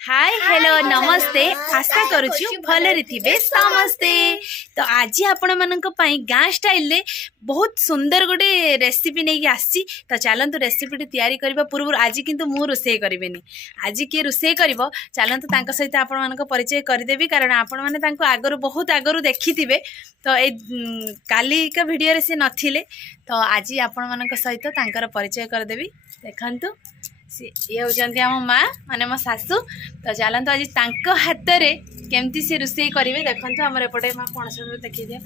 Hi hello नमस्ते आशा करुछु भलरे थिबे समस्ते। तो आज आपण मानक पई गाँ स्टाइल रे बहुत सुंदर गोटे रेसिपी नहीं आसी। तो चलंतु रेसिपी तैयारी करबा पूर्व आज किंतु मु रोसई करिवेनी। आज के रोसई करबो चलंतु तांका सहित आपण मानक परिचय कर देबी, कारण आपण माने तांको आगरु बहुत आगरु देखिथिबे। तो ए काली का वीडियो रे से नथिले, तो आज आपण मानक सहित तांकर परिचय कर देबी। देखंतु ये होचंती आम माँ माने मो सासू। तो चलते आज तांको हाथ रे केमती सी रोसई करेंगे। देखो आम एपटे माँ पणस देखी दिया,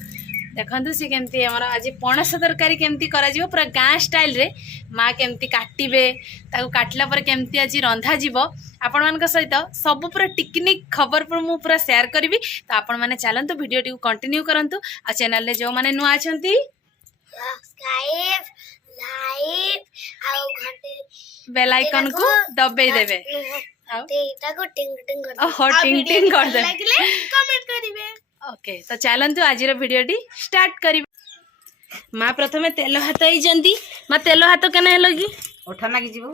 देखो सी केमती आम आज पणस तरकारी केमती करा जीवो पूरा गाँ स्टाइल रे। माँ केमती काटिबे, ताको काटला पर केमती आज रंधा जीवो आपण मान सहित सब पूरा टेक्निक खबर पर मु पूरा शेयर करी। तो आपण माने चलंतु वीडियो टी कंटिन्यू करंतु। आ चैनल रे जो माने नुआ अछंती सब्सक्राइब लाइक आउ घंटे बेल आइकन को दबाई देबे। तेटा को टिंग टिंग कर ओहो टिंग टिंग कर दे लागले कमेंट करिवे। ओके तो चलंतु आज वीडियो टी स्टार्ट करी। माँ प्रथमे तेल हाथ होइजंती। माँ तेल हाथ केना हेलो की उठा लागी जीवो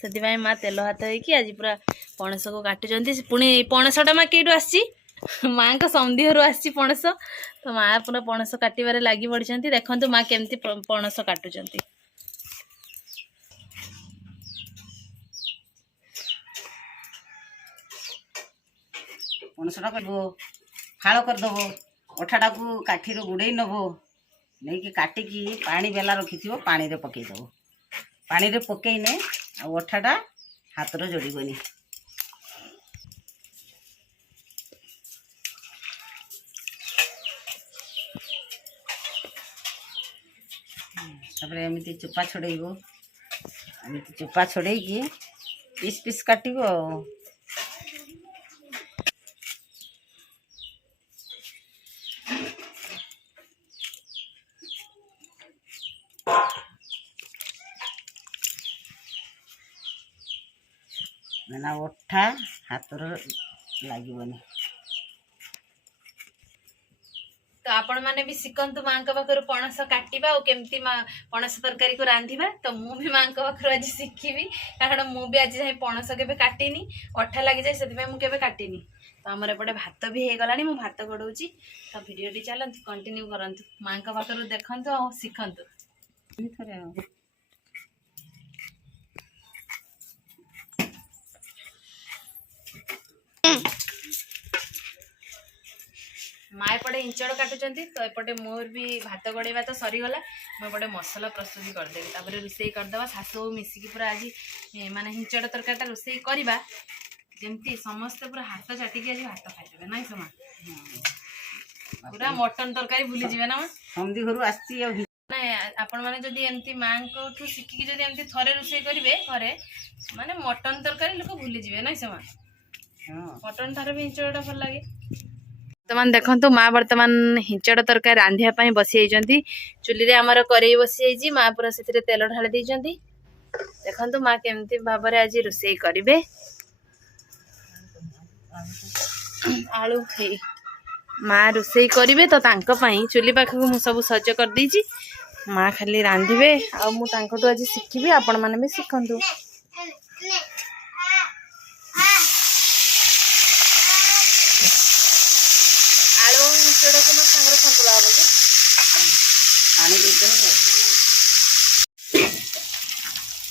सेति भाई माँ तेल हाथ होई कि आज पूरा पणस को काटुचंती। पुणी पणसटा माँ केडू आसी माँ को समधिहरु आसी पणस। तो माँ पूरा पणस काटिबारे लागि पड़िचंती। देखंतु माँ केमती पणस काटुचंती। पणसटा करबो फाळ कर दबो, ओठाटा को काठी रो गुडई नबो, नहीं कि काटी की पानी बेला रखिथिबो पानी रे पकई दबो। पानी रे पकईने आ ओठाटा हाथ रो जोड़ीबनी। तापर एमिति चुपा छोड़ेइबो, एमिति चुपा छोड़ेई की पीस पीस काटिबो। मैंने ओठा हाथ लगे। तो आपण माने भी शिखंतु माँ का पाखर पणस काटिबा और केमती पणस तरकारी को रांधिबा। तो मु भी माँ का पाखर आज शिखिबी, कारण मु भी आज जाए पणस केबे काटिनी, अठा लगी जाए सेति मु केबे काटिनी। तो हमर एपटे भात भी हे गलानी, मु भात गडौची। तो वीडियो टी चलंतु कंटिन्यू करंतु, माँ का पाखर देखंतु और शिखंतु। माँ एपटे इंचड़ काटुचंती। तो एपटे मोर भी भात गड़ेवा तो सरीगला, मुझे मसला प्रस्तुति करदेवी। तापर रोसई करदेवा शाशु मिसिकी पूरा आज माने हिंचड़ तरकारीटा रोसई करवा जमती समस्ते पूरा हाथ चाटिकी आज भात खाइदेवे नाई समा। पूरा मटन तरकारी भूली जीवे ना माँ समधी घरु आसी ना। आपण माने जदी एमती माँ को ठु शिखिकी जदी एमती थरे रोसई करिवे घरे माने मटन तरकारी लोक भूली जीवे नाई समा। मटन थारे भी हिंचड़टा भल लागे। बर्तमान देखो माँ बर्तमान हिंचड़ तरकारी रांधिया बसी जाइए। चुली रे आमर करेई बसी जाइए, माँ पूरा से तेल ढाली देइछंती। देखो माँ केमती भाव में आज रोसई करेंगे। आलू हे माँ रोसई करेंगे तो तांको पई चुली पाखक मु सब सज कर देइछि। माँ खाली रांधिबे आ मु तांकोटू आज शिखिबी, आपण माने भी शिखंतु।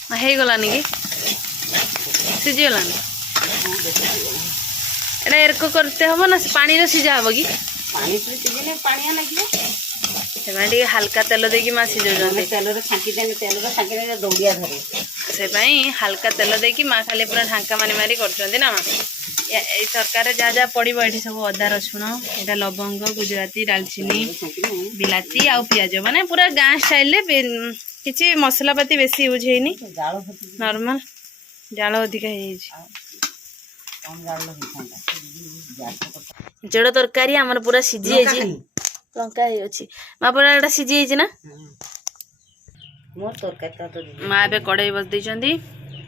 हे गलानी कि सिझीगलानी एटा एरक करते हम ना पानी रे सिझा हम कि पानी से सिझिने पानिया लागियो। से हल्का तेल देकी माँ सिझौଛନ୍ତି। तेल रे छांकी देने, तेल रे छांकी देने दौड़िया धरे से हल्का तेल देकी माँ खाली पूरा ढांका मारी मारी करछंती ना। माँ ए तरकारी जहाँ जहाँ पड़ो ये सब अदा रसुण यहाँ लवंग गुजराती दालचीनी बिलाती आ पियाज माने पूरा गाँ स्टाइल रे किसी मसलापाती बेसी यूज है नॉर्मल जाल अधिका हिंचड़ तरकारी आमर पूरा सीझी लंका माँ पूरा सीझी ना। माँ ए कड़ाई बस देइछंती,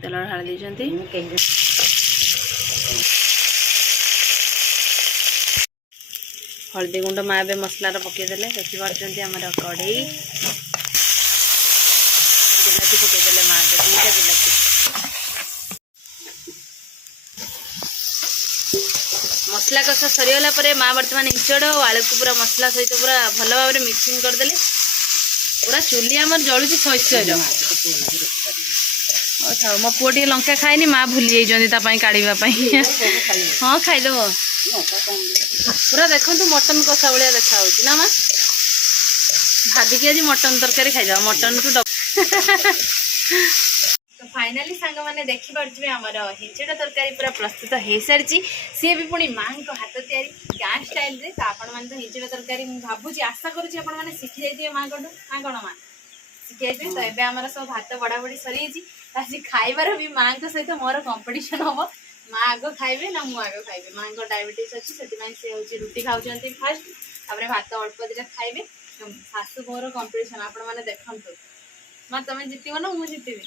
तेल ढाली देइछंती। हल्दी गुंड माँ ए मसला पकईदे देखिए आम कड़े बिलाती पकईदे माँ दुईटा बिलाती मसला कषा सरीगला पर माँ बर्तमान इंचड़ और आलू को पूरा मसला सहित पूरा भल भाव में मिक्सिंग करदेले पूरा चुली आम जलुची शैश्चर्य अच्छा मो पुओ टे लंका खाएनि माँ भूली जाइए काढ़ापी हाँ खाईदेव पूरा देखो मटन कषा भाया देखा ना माँ भाविकी आज मटन तरकारी खाईदेव मटन टू तो फाइनाली सांग मैंने देखी पारे आमर हिंचड़ तरकारी पूरा प्रस्तुत हो सारी सी भी पुणी माँ को हाथ या गाँ स्टाइल रे तो आपण मैंने तो हिंचड़ तरकारी भावुची आशा करुँच आपने शिखी जाइए माँ कटू ना कौन माँ शिखी जाइए तो ये आमर सब भात बड़ा बड़ी सरी आज खाइबार भी माँ सहित मोर कंपटीशन हम माँ आग खाइबे ना मु आग खाइबे माँ को डायबिटीज अच्छी से हूँ रुटी खाऊँ फास्ट तापर भात अल्प दिटा खाइबे शाशु मोर कंपटीशन आपण मैंने देखु माँ तुम जितब ना मुझे जितबी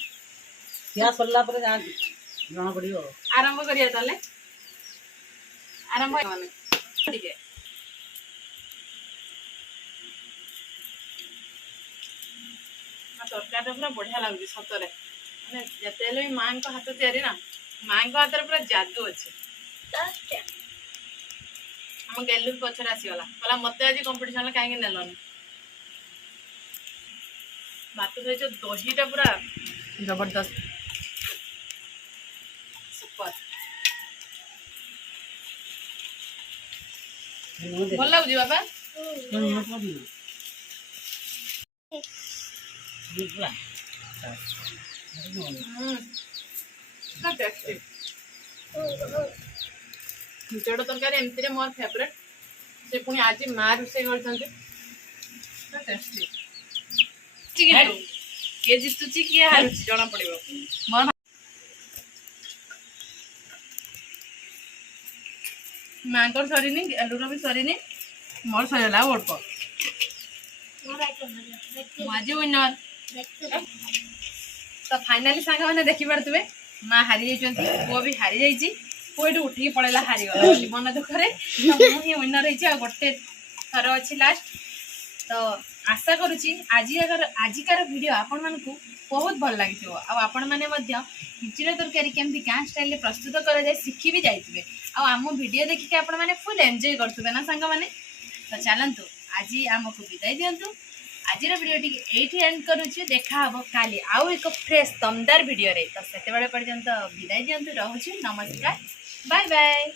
क्या सरला पर जना पड़ियो आरंभ करिया ताले आरंभ माने ठीक है तरकारी पूरा बढ़िया लगुच सतरे मैंने जिते भी माँ को हाथ तैयारी ना माँ को हाथ पूरा जादू अच्छे आम गेलु पछरे आसीगला कहला मत आज कंपटीशन कहीं नेलनि भात सहित दहीटा पूरा जबरदस्त सुपर भल लगुच बाबा हिंचड़ तरकारी एमती मोर फेवरेट से पुणी आज माँ रोषे कर किए जितुची किए हारुची जना पड़िबो मोर मांकर सरीनी आलूर भी सरीनी मोर सरीला अल्प आज विनर तो फाइनाली सांग मैंने देखी पारे माँ हारी जाइए पुओ भी हारी जाइए पुओ ये उठिक पड़ेगा हारीगला मन दुखे मुझे विनर हो गोटे थर अच्छी लास्ट तो आशा करुच्ची आजिकार वीडियो आपण मानकु बहुत भल लगी आपण मैंने हिंचड़ तरकारी केमती गाँ स्टाइल प्रस्तुत कराए शिखी भी जाइए आम वीडियो देखिए आपण मैंने फुल एंजॉय करते ना सांग मैंने तो चलतु आज आमको विदाई दिंतु आज वीडियो टी एंड करुच्ची देखा हम काली आउ एक फ्रेश दमदार वीडियो रे तो से पर्यंत विदाई दिंतु रोचे नमस्कार बाय बाय।